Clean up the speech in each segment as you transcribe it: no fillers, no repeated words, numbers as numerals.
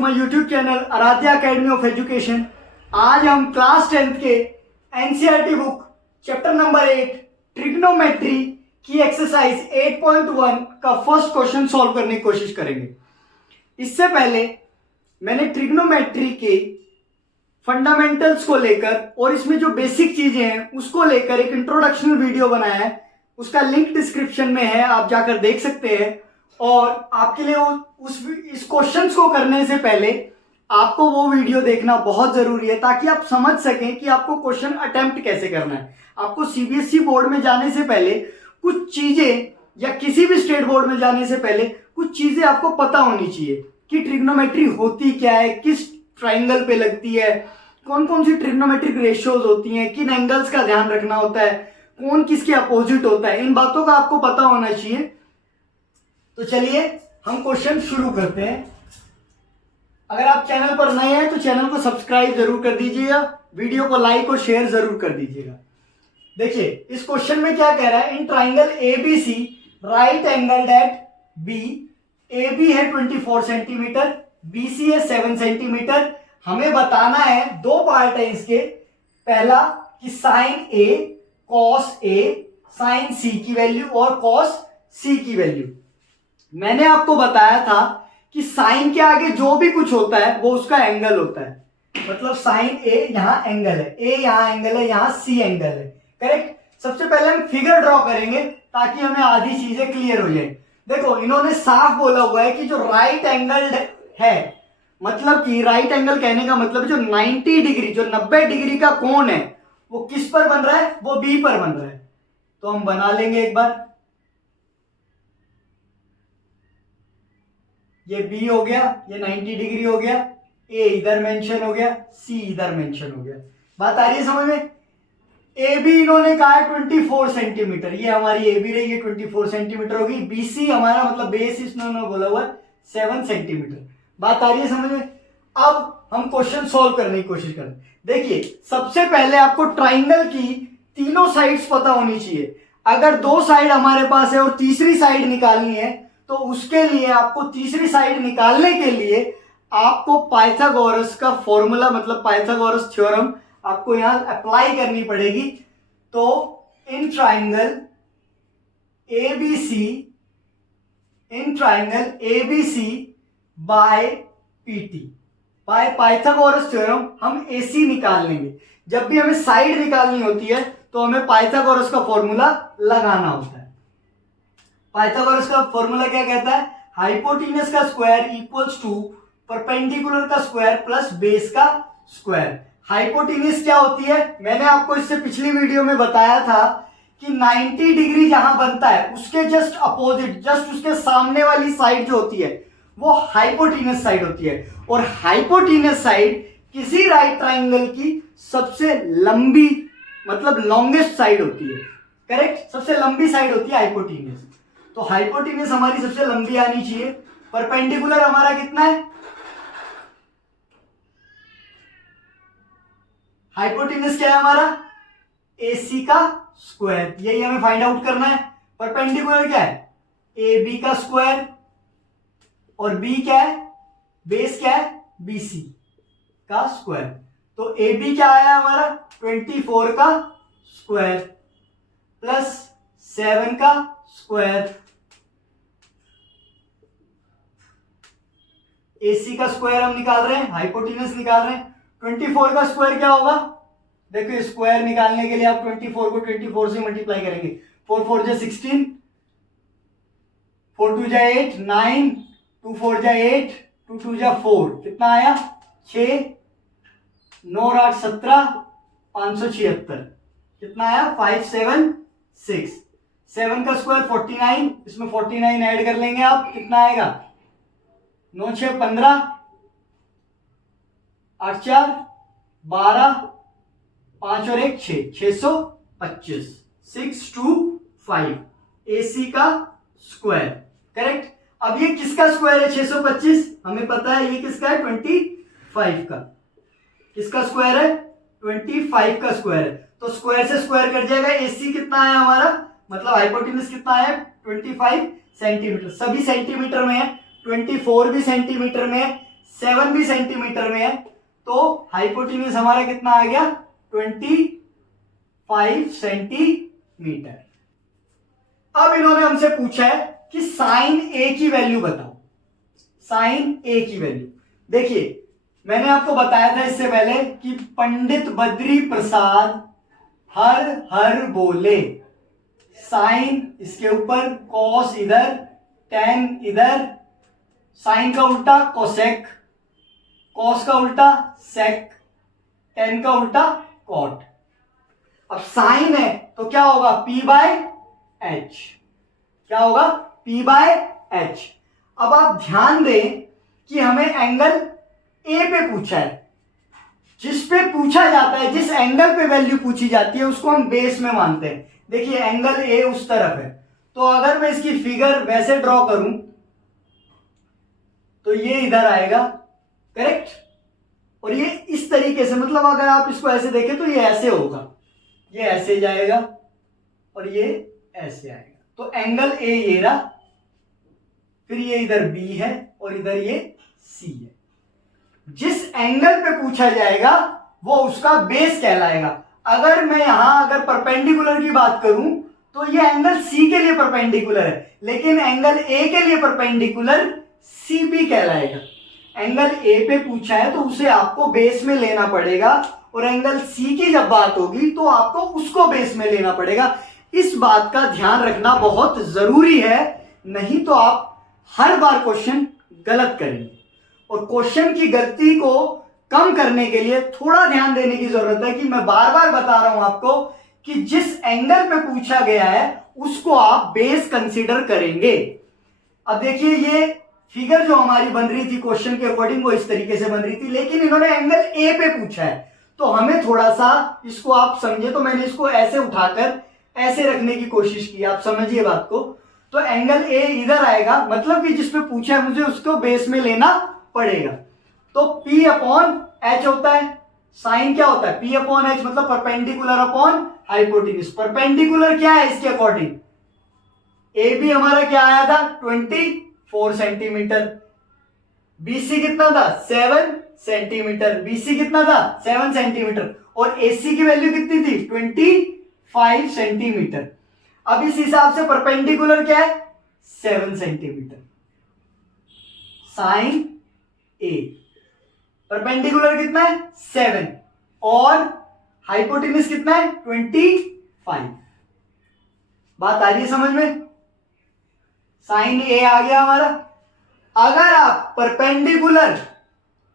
My YouTube channel Aaradhya academy of education. आज हम class 10th के NCERT book chapter number 8 trigonometry की exercise 8.1 का फर्स्ट क्वेश्चन सॉल्व करने की कोशिश करेंगे। इससे पहले मैंने ट्रिग्नोमेट्री के फंडामेंटल्स को लेकर और इसमें जो बेसिक चीजें हैं उसको लेकर एक इंट्रोडक्शनल वीडियो बनाया है, उसका लिंक डिस्क्रिप्शन में है, आप जाकर देख सकते हैं। और आपके लिए इस क्वेश्चंस को करने से पहले आपको वो वीडियो देखना बहुत जरूरी है ताकि आप समझ सकें कि आपको क्वेश्चन अटेम्प्ट कैसे करना है। आपको सीबीएसई बोर्ड में जाने से पहले कुछ चीजें या किसी भी स्टेट बोर्ड में जाने से पहले कुछ चीजें आपको पता होनी चाहिए कि ट्रिग्नोमेट्री होती क्या है, किस ट्राइंगल पे लगती है, कौन कौन सी ट्रिग्नोमेट्रिक रेशियोज होती हैं, किन एंगल्स का ध्यान रखना होता है, कौन किसके अपोजिट होता है, इन बातों का आपको पता होना चाहिए। तो चलिए हम क्वेश्चन शुरू करते हैं। अगर आप चैनल पर नए हैं तो चैनल को सब्सक्राइब जरूर कर दीजिएगा, वीडियो को लाइक और शेयर जरूर कर दीजिएगा। देखिए इस क्वेश्चन में क्या कह रहा है, in triangle ABC right angled at B, A B है 24 सेंटीमीटर, बी सी है 7 सेंटीमीटर। हमें बताना है, दो पार्ट है इसके। पहला कि sign A cos A, sign सी की वैल्यू और कॉस सी की वैल्यू। मैंने आपको बताया था कि साइन के आगे जो भी कुछ होता है वो उसका एंगल होता है। मतलब साइन ए यहां एंगल है, ए यहां एंगल है, यहां सी एंगल है, करेक्ट। सबसे पहले हम फिगर ड्रॉ करेंगे ताकि हमें आधी चीजें क्लियर हो जाए। देखो इन्होंने साफ बोला हुआ है कि जो राइट एंगल है, मतलब कि राइट एंगल कहने का मतलब जो 90 डिग्री, जो 90 डिग्री का कोण है वो किस पर बन रहा है, वो बी पर बन रहा है। तो हम बना लेंगे एक बार। ये बी हो गया, ये 90 डिग्री हो गया, ए इधर मेंशन हो गया, सी इधर मेंशन हो गया। बात आ रही है समझ में। ए बी इन्होंने कहा है 24 सेंटीमीटर, ये हमारी ए बी रही, ये 24 सेंटीमीटर होगी। बी सी हमारा मतलब बेस इन्होंने बोला हुआ 7 सेंटीमीटर। बात आ रही है समझ में। अब हम क्वेश्चन सॉल्व करने की कोशिश करें। देखिए सबसे पहले आपको ट्राइंगल की तीनों साइड्स पता होनी चाहिए। अगर दो साइड हमारे पास है और तीसरी साइड निकालनी है तो उसके लिए आपको तीसरी साइड निकालने के लिए आपको पाइथागोरस का फॉर्मूला, मतलब पाइथागोरस थ्योरम आपको यहां अप्लाई करनी पड़ेगी। तो in triangle ABC by PT, by Pythagoras theorem हम एसी निकाल लेंगे। जब भी हमें साइड निकालनी होती है तो हमें पाइथागोरस का फॉर्मूला लगाना होता है। पाइथागोरस का फॉर्मूला क्या कहता है, हाइपोटेनस का स्क्वायर इक्वल्स टू परपेंडिकुलर का स्क्वायर प्लस बेस का स्क्वायर। हाइपोटेनस क्या होती है, मैंने आपको इससे पिछली वीडियो में बताया था कि 90 डिग्री जहां बनता है उसके जस्ट अपोजिट, जस्ट उसके सामने वाली साइड जो होती है वो हाइपोटेनस साइड होती है। और हाइपोटेनस साइड किसी राइट ट्राइंगल की सबसे लंबी, मतलब लॉन्गेस्ट साइड होती है, करेक्ट। सबसे लंबी साइड होती है हाइपोटेनस। तो हाइपोटेनस हमारी सबसे लंबी आनी चाहिए। परपेंडिकुलर हमारा कितना है, हाइपोटेनस क्या है हमारा, AC का स्क्वायर, यही हमें फाइंड आउट करना है। परपेंडिकुलर क्या है, AB का स्क्वायर, और B क्या है, बेस क्या है, BC का स्क्वायर। तो AB क्या आया हमारा 24 का स्क्वायर प्लस 7 का स्क्वायर, AC का स्क्वायर हम निकाल रहे हैं, हाइपोटेनस निकाल रहे हैं। 24 का स्क्वायर क्या होगा, देखो स्क्वायर निकालने के लिए आप 24 को 24 से मल्टीप्लाई करेंगे। 4 4 जा 16, 4 2 जा 8, 9, 2 4 जा 8, 2 2 जा 4, कितना आया 6, 9 और 8 17, 576, कितना आया 5 7 6। 7 का स्क्वायर 49, इसमें 49 ऐड कर लेंगे आप, कितना आएगा 9 6 15, 8 4 12, 5 और 1 6, 625, 625 AC का स्क्वायर, करेक्ट। अब ये किसका स्क्वायर है 625, हमें पता है ये किसका है 25 का। किसका स्क्वायर है 25 का स्क्वायर है। तो स्क्वायर से स्क्वायर कट जाएगा। AC कितना है हमारा, मतलब हाइपोटेनस कितना है 25 सेंटीमीटर। सभी सेंटीमीटर में है, 24 भी सेंटीमीटर में है, 7 भी सेंटीमीटर में है, तो हाइपोटेन्यूज हमारा कितना आ गया 25 सेंटीमीटर। अब इन्होंने हमसे पूछा है कि साइन ए की वैल्यू बताओ। साइन ए की वैल्यू देखिए, मैंने आपको बताया था इससे पहले कि पंडित बद्री प्रसाद हर हर बोले, साइन इसके ऊपर, कॉस इधर, टेन इधर, साइन का उल्टा कोसेक, कॉस का उल्टा सेक, टेन का उल्टा कॉट। अब साइन है तो क्या होगा P बाय एच, क्या होगा P बाय एच। अब आप ध्यान दें कि हमें एंगल ए पे पूछा है, जिस पे पूछा जाता है, जिस एंगल पे वैल्यू पूछी जाती है उसको हम बेस में मानते हैं। देखिए एंगल ए उस तरफ है, तो अगर मैं इसकी फिगर वैसे ड्रॉ करूं तो ये इधर आएगा, करेक्ट, और ये इस तरीके से, मतलब अगर आप इसको ऐसे देखें तो ये ऐसे होगा, ये ऐसे जाएगा और ये ऐसे आएगा, तो एंगल ए ये रहा, फिर ये इधर बी है और इधर ये सी है। जिस एंगल पे पूछा जाएगा वो उसका बेस कहलाएगा। अगर मैं यहां अगर परपेंडिकुलर की बात करूं तो ये एंगल सी के लिए परपेंडिकुलर है, लेकिन एंगल ए के लिए परपेंडिकुलर सी बी कहलाएगा। एंगल ए पे पूछा है तो उसे आपको बेस में लेना पड़ेगा, और एंगल सी की जब बात होगी तो आपको उसको बेस में लेना पड़ेगा। इस बात का ध्यान रखना बहुत जरूरी है, नहीं तो आप हर बार क्वेश्चन गलत करेंगे। और क्वेश्चन की गलती को कम करने के लिए थोड़ा ध्यान देने की जरूरत है कि मैं बार बार बता रहा हूं आपको कि जिस एंगल पे पूछा गया है उसको आप बेस कंसीडर करेंगे। अब देखिए ये फिगर जो हमारी बन रही थी क्वेश्चन के अकॉर्डिंग वो इस तरीके से बन रही थी, लेकिन इन्होंने एंगल ए पे पूछा है तो हमें थोड़ा सा इसको आप समझे, तो मैंने इसको ऐसे उठाकर ऐसे रखने की कोशिश की, आप समझिए बात को। तो एंगल ए इधर आएगा, मतलब कि जिस पे पूछा है मुझे उसको बेस में लेना पड़ेगा। तो P अपॉन एच होता है, साइन क्या होता है P अपॉन एच, मतलब परपेंडिकुलर अपॉन हाइपोटेन्यूज। परपेंडिकुलर क्या है इसके अकॉर्डिंग, ए बी हमारा क्या आया था 24 सेंटीमीटर, BC कितना था 7 सेंटीमीटर, BC कितना था 7 सेंटीमीटर, और AC की वैल्यू कितनी थी 25 सेंटीमीटर। अब इस हिसाब से परपेंडिकुलर क्या है 7 सेंटीमीटर, साइन ए परपेंडिकुलर कितना है 7 और हाइपोटेन्यूज कितना है 25। बात आ रही है समझ में, साइन ए आ गया हमारा। अगर आप परपेंडिकुलर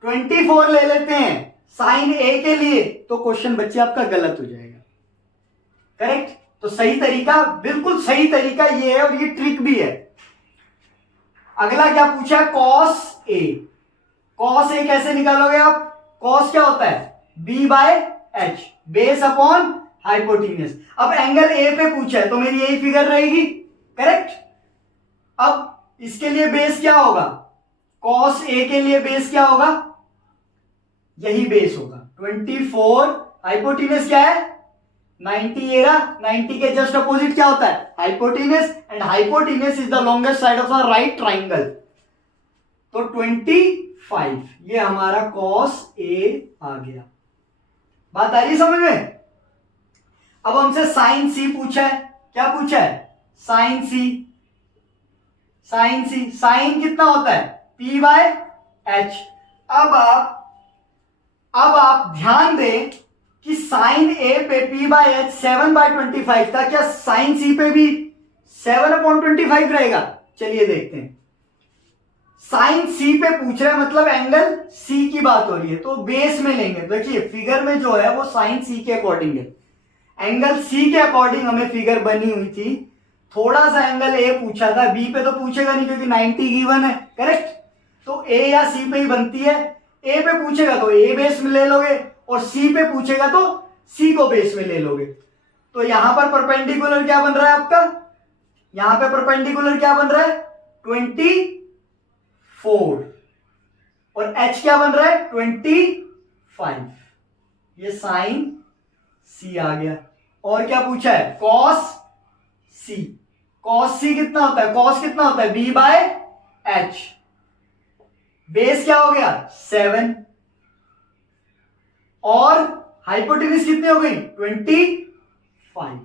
24 ले लेते हैं साइन ए के लिए तो क्वेश्चन बच्चे आपका गलत हो जाएगा, करेक्ट। तो सही तरीका, बिल्कुल सही तरीका ये है, और ये ट्रिक भी है। अगला क्या पूछा है कॉस ए। कॉस ए कैसे निकालोगे आप, कॉस क्या होता है B by H, base upon hypotenuse. अब एंगल ए पे पूछा है तो मेरी यही फिगर रहेगी, करेक्ट। अब इसके लिए बेस क्या होगा, कॉस ए के लिए बेस क्या होगा, यही बेस होगा 24। हाइपोटेन्यूज क्या है 90, ये रहा 90 के जस्ट अपोजिट क्या होता है hypotenuse, and hypotenuse is the longest side of a right triangle. तो 25 ये हमारा कॉस ए आ गया। बात आ रही है समझ में। अब हमसे साइन सी पूछा है, क्या पूछा है साइन सी। साइन सी, साइन कितना होता है P बाय एच। अब आप ध्यान दें कि साइन ए पे P बाय एच 7/25 था, क्या साइन सी पे भी 7/25 रहेगा। चलिए देखते हैं। साइन सी पे पूछ रहे हैं मतलब एंगल सी की बात हो रही है, तो बेस में लेंगे। देखिए फिगर में जो है वो साइन सी के अकॉर्डिंग है, एंगल सी के अकॉर्डिंग हमें फिगर बनी हुई थी। थोड़ा सा एंगल ए पूछा था, बी पे तो पूछेगा नहीं क्योंकि 90 गिवन है, करेक्ट। तो ए या सी पे ही बनती है। ए पे पूछेगा तो ए बेस में ले लोगे, और सी पे पूछेगा तो सी को बेस में ले लोगे। तो यहां पर परपेंडिकुलर क्या बन रहा है आपका, यहां पे परपेंडिकुलर क्या बन रहा है 24, और एच क्या बन रहा है 25। ये साइन सी आ गया। और क्या पूछा है कॉस सी। कॉस सी कितना होता है, कॉस कितना होता है बी बाय एच। बेस क्या हो गया 7 और हाइपोटेन्यूज कितनी हो गई 25।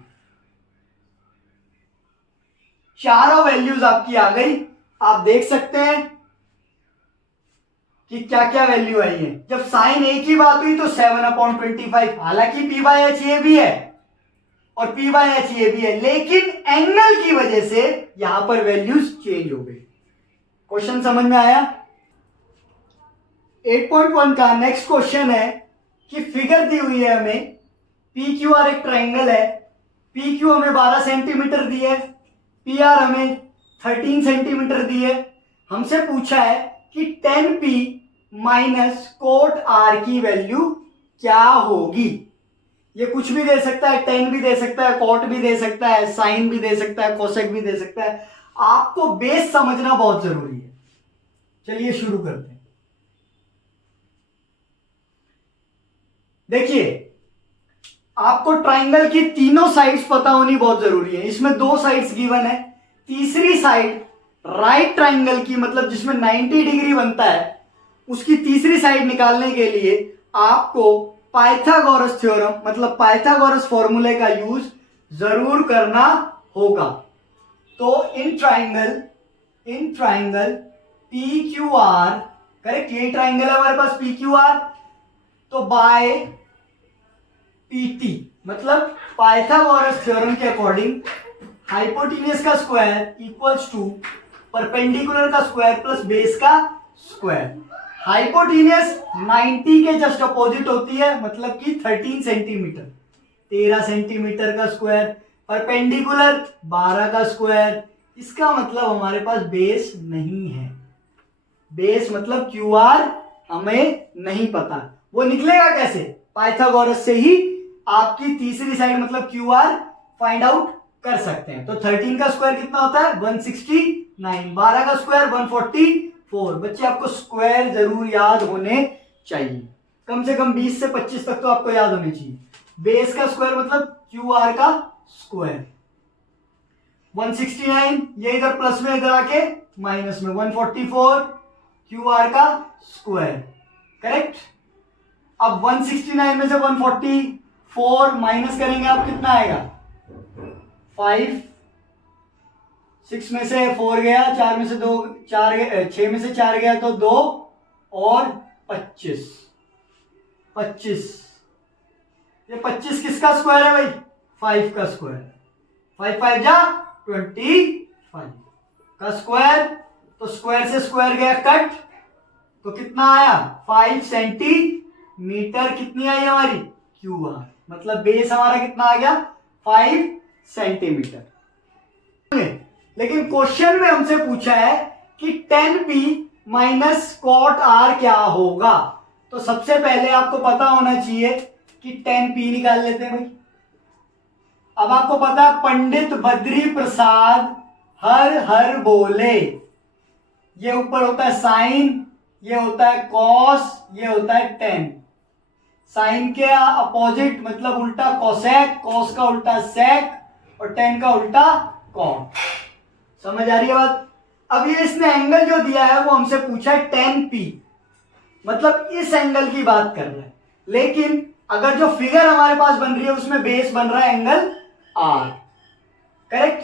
चारों वैल्यूज आपकी आ गई। आप देख सकते हैं कि क्या क्या वैल्यू आई है। जब साइन ए की बात हुई तो 7/25, हालांकि पी बाय एच ये भी है और पी बाय एच ये भी है, लेकिन एंगल की वजह से यहां पर वैल्यूज चेंज हो गई। क्वेश्चन समझ में आया। 8.1 का नेक्स्ट क्वेश्चन है कि फिगर दी हुई है हमें, पी क्यू आर एक ट्राइंगल है, पी क्यू हमें 12 सेंटीमीटर दी है, पी आर हमें 13 सेंटीमीटर दी है। हमसे पूछा है कि 10p माइनस कोट आर की वैल्यू क्या होगी। ये कुछ भी दे सकता है, 10 भी दे सकता है, कोट भी दे सकता है, साइन भी दे सकता है, कोसेक भी दे सकता है। आपको बेस समझना बहुत जरूरी है। चलिए शुरू करते हैं। देखिए, आपको ट्राइंगल की तीनों साइड्स पता होनी बहुत जरूरी है। इसमें 2 साइड्स गिवन है। तीसरी साइड राइट ट्राइंगल की, मतलब जिसमें 90 डिग्री बनता है, उसकी तीसरी साइड निकालने के लिए आपको पाइथागोरस थ्योरम, मतलब पाइथागोरस फॉर्मूले का यूज जरूर करना होगा। तो in triangle P Q R, correct, यही ट्राइंगल है हमारे पास पी क्यू आर, तो बाय पीटी, मतलब पाइथागोरस थ्योरम के अकॉर्डिंग हाइपोटेन्यूज का स्क्वायर इक्वल्स टू परपेंडिकुलर का स्क्वायर प्लस बेस का स्क्वायर। हाइपोटेन्यूज 90 के जस्ट अपोजिट होती है, मतलब कि 13 सेंटीमीटर, 13 सेंटीमीटर का स्क्वायर, परपेंडिकुलर 12 का स्क्वायर। इसका मतलब हमारे पास बेस नहीं है। बेस मतलब क्यू आर हमें नहीं पता। वो निकलेगा कैसे? पाइथागोरस से ही आपकी तीसरी साइड मतलब क्यू आर फाइंड आउट कर सकते हैं। तो 13 का स्क्वायर कितना होता है 169, 12 का स्क्वायर 144। बच्चे आपको स्क्वायर जरूर याद होने चाहिए, कम से कम 20 से 25 तक तो आपको याद होने चाहिए। बेस का स्क्वायर मतलब क्यू आर का स्क्वायर। 169 ये इधर प्लस में, इधर आके माइनस में, 144 क्यू आर का स्क्वायर, करेक्ट। अब 169 में से 144 माइनस करेंगे आप, कितना आएगा 5, 6 में से 4 गया, 4 में से 2, 6 में से 4 गया तो 2 और 25। ये 25 किसका स्क्वायर है भाई 5 का स्क्वायर। 5 5 जा 25 का स्क्वायर, तो स्क्वायर से स्क्वायर गया कट, तो कितना आया 5 सेंटीमीटर। कितनी आई हमारी क्यू आर, मतलब बेस हमारा कितना आ गया 5 सेंटीमीटर। लेकिन क्वेश्चन में हमसे पूछा है कि 10p माइनस कॉट आर क्या होगा। तो सबसे पहले आपको पता होना चाहिए कि 10p निकाल लेते हैं भाई। अब आपको पता है पंडित बद्री प्रसाद हर हर बोले, ये ऊपर होता है साइन, ये होता है कॉस, ये होता है टेन। साइन के अपोजिट मतलब उल्टा कॉसेक, कॉस का उल्टा सेक और टेन का उल्टा कॉट। समझ आ रही है बात। अब ये इसने एंगल जो दिया है वो हमसे पूछा है 10p, मतलब इस एंगल की बात कर रहा है। लेकिन अगर जो फिगर हमारे पास बन रही है उसमें बेस बन रहा है एंगल आर, करेक्ट।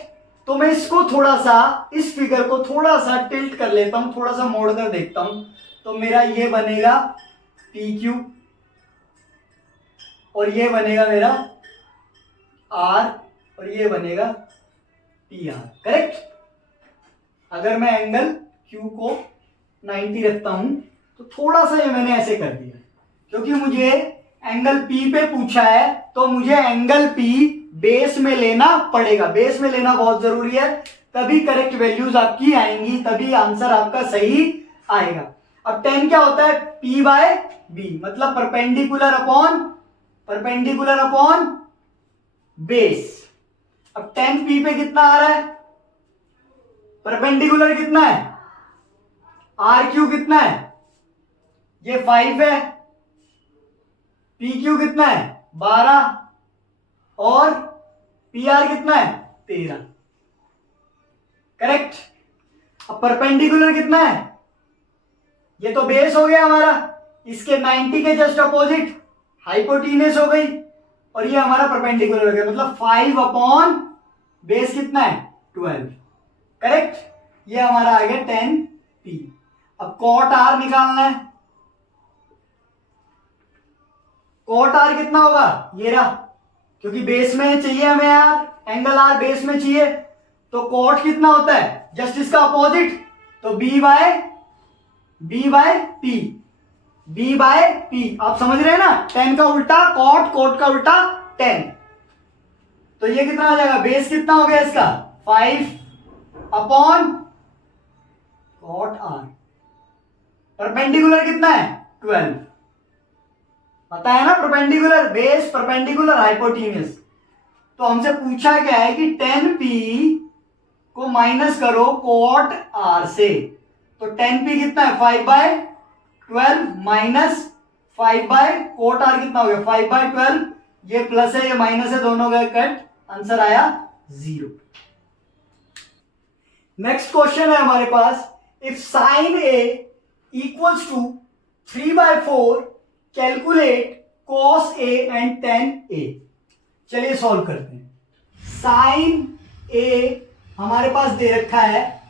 तो मैं इसको थोड़ा सा, इस फिगर को थोड़ा सा टिल्ट कर लेता हूं, थोड़ा सा मोड़ कर देखता हूं, तो मेरा ये बनेगा पी क्यू और ये बनेगा मेरा आर और ये बनेगा पी आर, करेक्ट। अगर मैं एंगल क्यू को 90 रखता हूं तो थोड़ा सा ये मैंने ऐसे कर दिया, क्योंकि मुझे एंगल पी पे पूछा है तो मुझे एंगल पी बेस में लेना पड़ेगा। बेस में लेना बहुत जरूरी है, तभी करेक्ट वैल्यूज आपकी आएंगी, तभी आंसर आपका सही आएगा। अब 10 क्या होता है p बाय बी, मतलब परपेंडिकुलर अपॉन बेस। अब 10p पे कितना आ रहा है, परपेंडिकुलर कितना है, आर क्यू कितना है, ये 5 है, पी क्यू कितना है 12 और पी आर कितना है 13, करेक्ट। अब परपेंडिकुलर कितना है ये तो बेस हो गया हमारा, इसके 90 के जस्ट अपोजिट हाइपोटीनस हो गई, और ये हमारा परपेंडिकुलर हो गया, मतलब 5 अपॉन बेस कितना है 12, करेक्ट। ये हमारा आ गया 10p। अब कॉट आर निकालना है। कॉट आर कितना होगा, ये रहा, क्योंकि बेस में चाहिए हमें यार, एंगल आर बेस में चाहिए, तो कॉट कितना होता है जस्ट इसका अपोजिट, तो b by P, b by P. आप समझ रहे हैं ना, 10 का उल्टा कॉट, कॉट का उल्टा 10, तो ये कितना हो जाएगा, बेस कितना हो गया इसका 5 अपॉन कॉट आर, परपेंडिकुलर कितना है 12, पता है ना, परपेंडिकुलर बेस, परपेंडिकुलर हाइपोटीनस। तो हमसे पूछा क्या है कि 10p को माइनस करो कॉट आर से, तो 10p कितना है 5/12 माइनस 5 कॉट आर कितना हो गया 5/12, ये प्लस है ये माइनस है, दोनों का कट, आंसर आया 0। नेक्स्ट क्वेश्चन है हमारे पास, if sine A equals to 3/4 calculate cos a and tan a। चलिए सॉल्व करते हैं। साइन a हमारे पास दे रखा है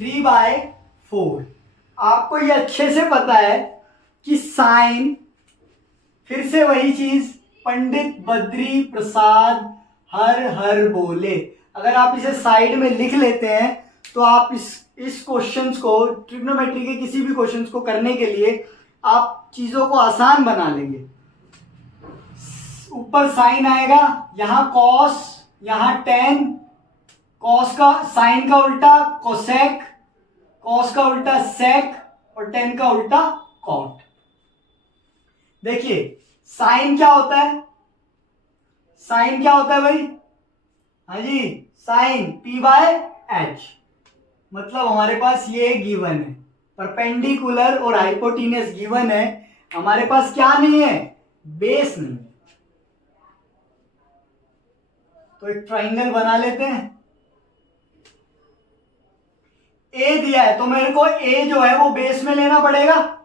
3/4। आपको ये अच्छे से पता है कि साइन, फिर से वही चीज, पंडित बद्री प्रसाद हर हर बोले, अगर आप इसे साइड में लिख लेते हैं तो आप इस क्वेश्चंस को, ट्रिग्नोमेट्री के किसी भी क्वेश्चंस को करने के लिए आप चीजों को आसान बना लेंगे। ऊपर साइन आएगा, यहां कॉस, यहां टेन, कॉस का साइन का उल्टा कोसेक, कॉस का उल्टा सेक, और टेन का उल्टा कॉट। देखिए साइन क्या होता है, साइन क्या होता है भाई, हाँ जी, साइन p/h, मतलब हमारे पास ये गिवन है, परपेंडिकुलर और हाइपोटीनस गिवन है, हमारे पास क्या नहीं है, बेस नहीं है। तो एक ट्राइंगल बना लेते हैं। ए दिया है तो मेरे को ए जो है वो बेस में लेना पड़ेगा,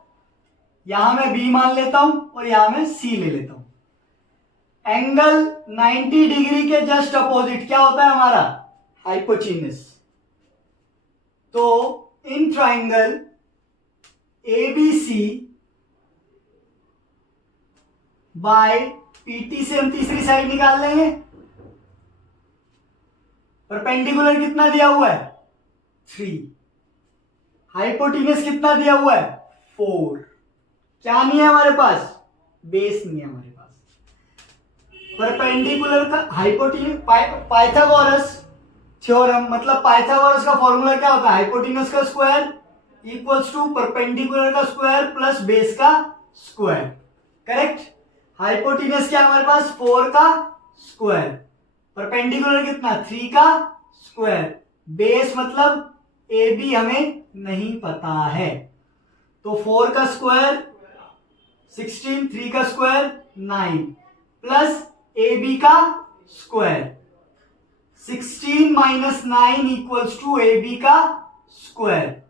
यहां मैं बी मान लेता हूं और यहां मैं सी ले लेता हूं। एंगल 90 डिग्री के जस्ट अपोजिट क्या होता है हमारा, हाइपोटीनस। तो in triangle ABC by PT से हम तीसरी साइड निकाल लेंगे। परपेंडिकुलर कितना दिया हुआ है 3, हाइपोटीनस कितना दिया हुआ है 4, क्या नहीं है हमारे पास, बेस नहीं है हमारे पास। परपेंडिकुलर का हाइपोटीनस, पाइथागोरस थ्योरम, मतलब पाइथागोरस का फॉर्मूला क्या होता है, हाइपोटीनस का स्क्वायर इक्वल्स टू परपेंडिकुलर का स्क्वायर प्लस बेस का स्क्वायर, करेक्ट। हाइपोटीनस क्या हमारे पास 4 का स्क्वायर, परपेंडिकुलर कितना 3 का स्क्वायर, बेस मतलब ए बी हमें नहीं पता है, तो 4 का स्क्वायर 16, 3 का स्क्वायर 9 प्लस ए बी का square, 16 minus 9 equals to A B का स्क्वायर।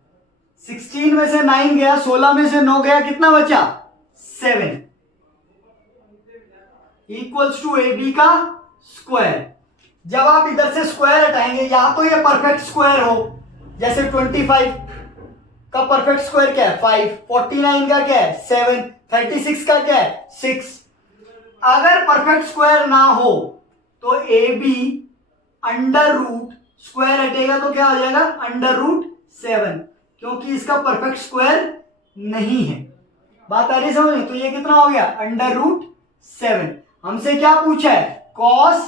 16 में से 9 गया, 16 में से 9 गया, कितना बचा 7 इक्वल्स टू ए बी का स्क्वायर। जब आप इधर से स्क्वायर हटाएंगे, या तो ये परफेक्ट स्क्वायर हो, जैसे 25 का परफेक्ट स्क्वायर क्या है 5, 49 का क्या है 7, 36 का क्या है 6। अगर परफेक्ट स्क्वायर ना हो तो A B under root, square हटेगा तो क्या हो जाएगा √7, क्योंकि इसका परफेक्ट स्क्वायर नहीं है। बात आ रही समझ में, तो ये कितना हो गया √7। हमसे क्या पूछा है cos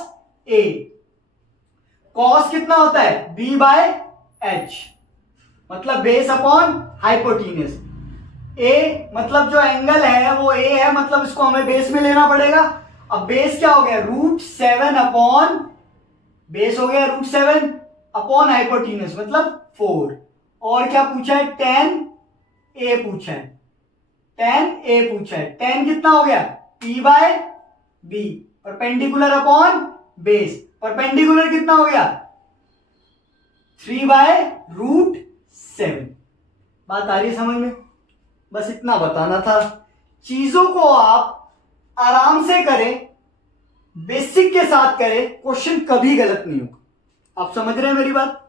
a, cos कितना होता है b/h, मतलब बेस अपॉन हाइपोटीनस। a मतलब जो एंगल है वो a है, मतलब इसको हमें बेस में लेना पड़ेगा। अब बेस क्या हो गया √7 अपॉन, बेस हो गया √7 अपॉन हाइपोटीनस मतलब 4। और क्या पूछा है tan a पूछा है, tan a पूछा है, tan कितना हो गया p/b, perpendicular upon base, perpendicular कितना हो गया 3/√7। बात आ रही है समझ में। बस इतना बताना था। चीजों को आप आराम से करें, बेसिक के साथ करें, क्वेश्चन कभी गलत नहीं होगा। आप समझ रहे हैं मेरी बात?